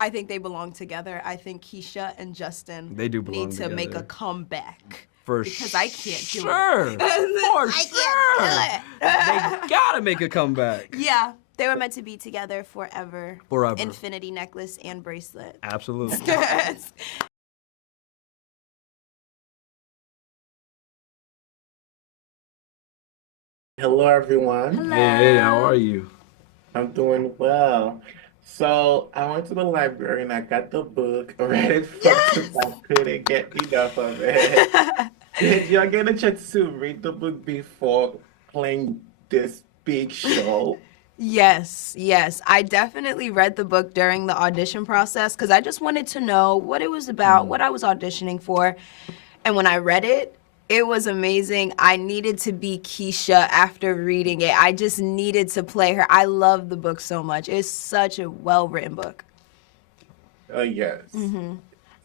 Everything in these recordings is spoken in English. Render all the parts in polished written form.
I think they belong together. I think Keisha and Justin They do belong need to make a together. comeback. For because I can't do sure. it. For I sure. can't do They gotta make a comeback. Yeah, they were meant to be together forever. Forever. Infinity necklace and bracelet. Absolutely. Hello, everyone. Hey, how are you? I'm doing well. So I went to the library and I got the book, read it front to back, couldn't get enough of it. Did y'all get a chance to read the book before playing this big show? Yes, yes. I definitely read the book during the audition process because I just wanted to know what it was about, what I was auditioning for. And when I read it, it was amazing. I needed to be Keisha after reading it. I just needed to play her. I love the book so much. It's such a well-written book. Oh, yes.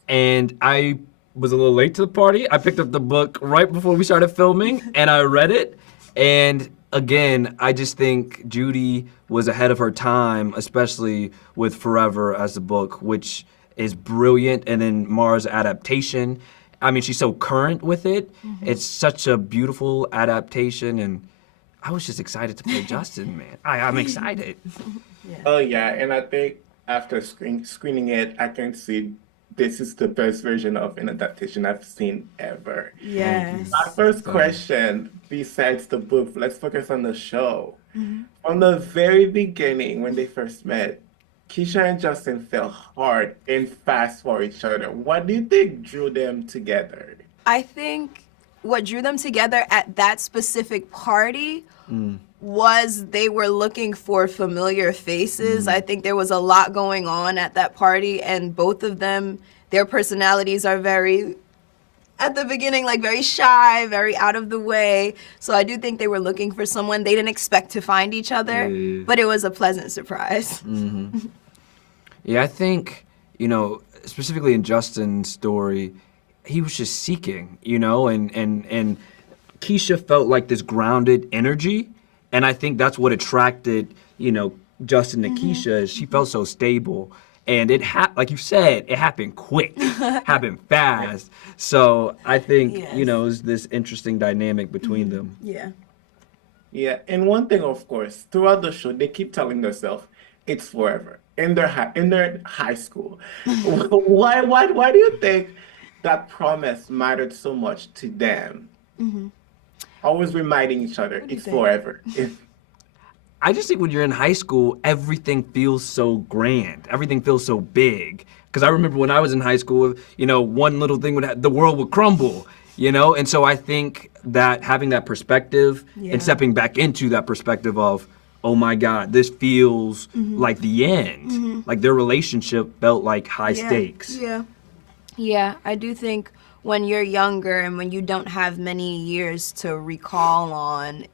And I was a little late to the party. I picked up the book right before we started filming, and I read it. And again, I just think Judy was ahead of her time, especially with Forever as the book, which is brilliant. And then Mara's adaptation. I mean, she's so current with it. It's such a beautiful adaptation, and I was just excited to play Justin, man. I'm excited. Oh, yeah. And I think after screening it, I can see this is the best version of an adaptation I've seen ever. Yes. My first question, besides the book, let's focus on the show. From the very beginning, when they first met, Keisha and Justin fell hard and fast for each other. What do you think drew them together? I think what drew them together at that specific party was they were looking for familiar faces. I think there was a lot going on at that party, and both of them, their personalities are very, at the beginning, like very shy, very out of the way. So I do think they were looking for someone. They didn't expect to find each other, but it was a pleasant surprise. Yeah, I think, specifically in Justin's story, he was just seeking, and Keisha felt like this grounded energy, and I think that's what attracted, Justin to Keisha, is she felt so stable. And like you said, it happened quick, happened fast. So I think, it was this interesting dynamic between them. Yeah. Yeah, and one thing, of course, throughout the show, they keep telling themselves it's forever in their high school. Why do you think that promise mattered so much to them? Always reminding each other it's forever. I just think when you're in high school, everything feels so grand. Everything feels so big. Because I remember when I was in high school, one little thing the world would crumble, And so I think that having that perspective and stepping back into that perspective of, oh my God, this feels like the end. Like their relationship felt like high stakes. Yeah, I do think when you're younger and when you don't have many years to recall on,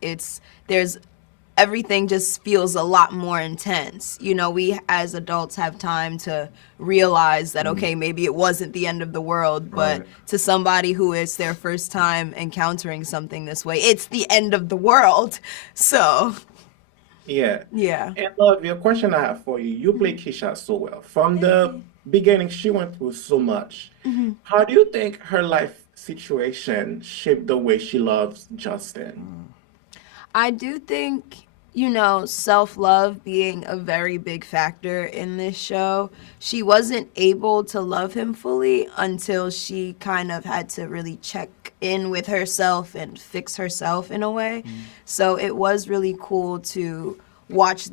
everything just feels a lot more intense. We as adults have time to realize that, okay, maybe it wasn't the end of the world, but to somebody who is their first time encountering something this way, it's the end of the world. So, Yeah. yeah. And love, your question I have for you, you play Keisha so well. From the beginning, she went through so much. How do you think her life situation shaped the way she loves Justin? I do think, self-love being a very big factor in this show. She wasn't able to love him fully until she kind of had to really check in with herself and fix herself in a way. So it was really cool to watch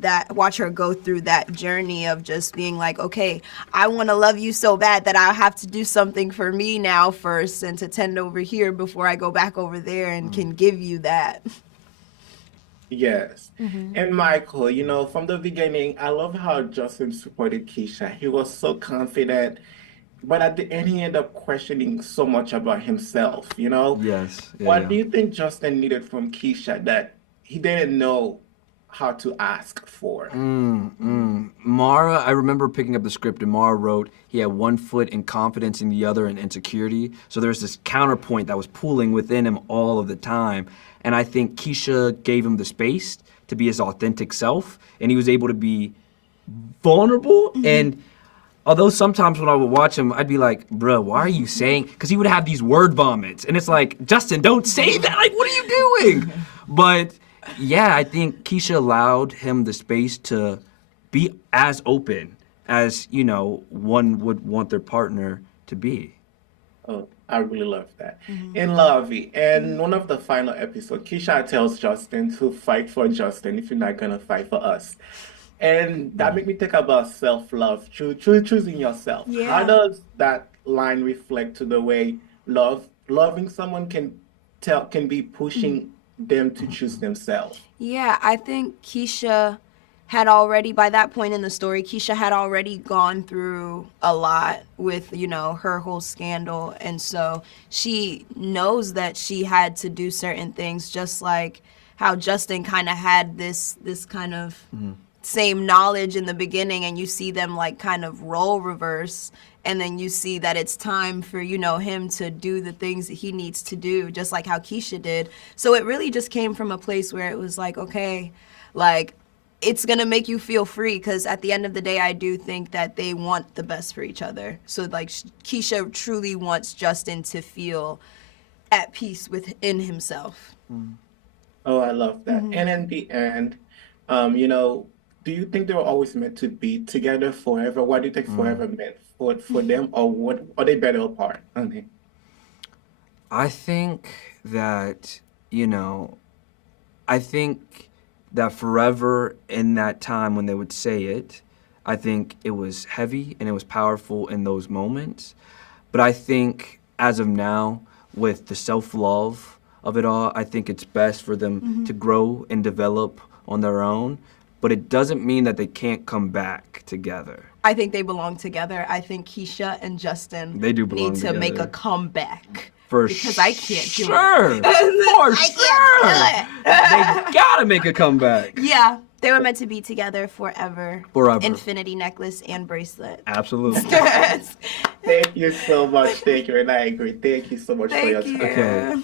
her go through that journey of just being like, okay, I want to love you so bad that I have to do something for me now first and to tend over here before I go back over there and can give you that. Yes. And Michael, from the beginning, I love how Justin supported Keisha. He was so confident, but at the end, he ended up questioning so much about himself, Yes. What do you think Justin needed from Keisha that he didn't know how to ask for? Mara, I remember picking up the script and Mara wrote he had one foot in confidence and the other in insecurity. So there's this counterpoint that was pulling within him all of the time. And I think Keisha gave him the space to be his authentic self, and he was able to be vulnerable and Although sometimes when I would watch him, I'd be like, bruh, why are you saying? Because he would have these word vomits. And it's like, Justin, don't say that. Like, what are you doing? But yeah, I think Keisha allowed him the space to be as open as, you know, one would want their partner to be. Oh, I really love that. In Lovey, and one of the final episodes, Keisha tells Justin to fight for Justin if you're not gonna fight for us. And that made me think about self-love, choosing yourself. How Yeah. does that line reflect to the way loving someone can be pushing them to choose themselves? Yeah, I think Keisha had already, by that point in the story, Keisha had already gone through a lot with, you know, her whole scandal. And so she knows that she had to do certain things, just like how Justin kind of had this kind of same knowledge in the beginning, and you see them like kind of role reverse. And then you see that it's time for, you know, him to do the things that he needs to do, just like how Keisha did. So it really just came from a place where it was like, okay, like, it's going to make you feel free, because at the end of the day, I do think that they want the best for each other. So, like, Keisha truly wants Justin to feel at peace within himself. Oh, I love that. And in the end, you know, do you think they were always meant to be together forever? What do you think forever meant for them, or what are they better apart? Okay. I think that, you know, I think that forever in that time when they would say it, I think it was heavy and it was powerful in those moments. But I think as of now, with the self-love of it all, I think it's best for them to grow and develop on their own. But it doesn't mean that they can't come back together. I think they belong together. I think Keisha and Justin They do belong need to make a together. comeback. For Because I can't do it. sure. For sure. They gotta make a comeback. Yeah, they were meant to be together forever. Forever. Infinity necklace and bracelet. Absolutely. Thank you so much. Thank you. And I agree. Thank you so much for your Thank time. you. Okay.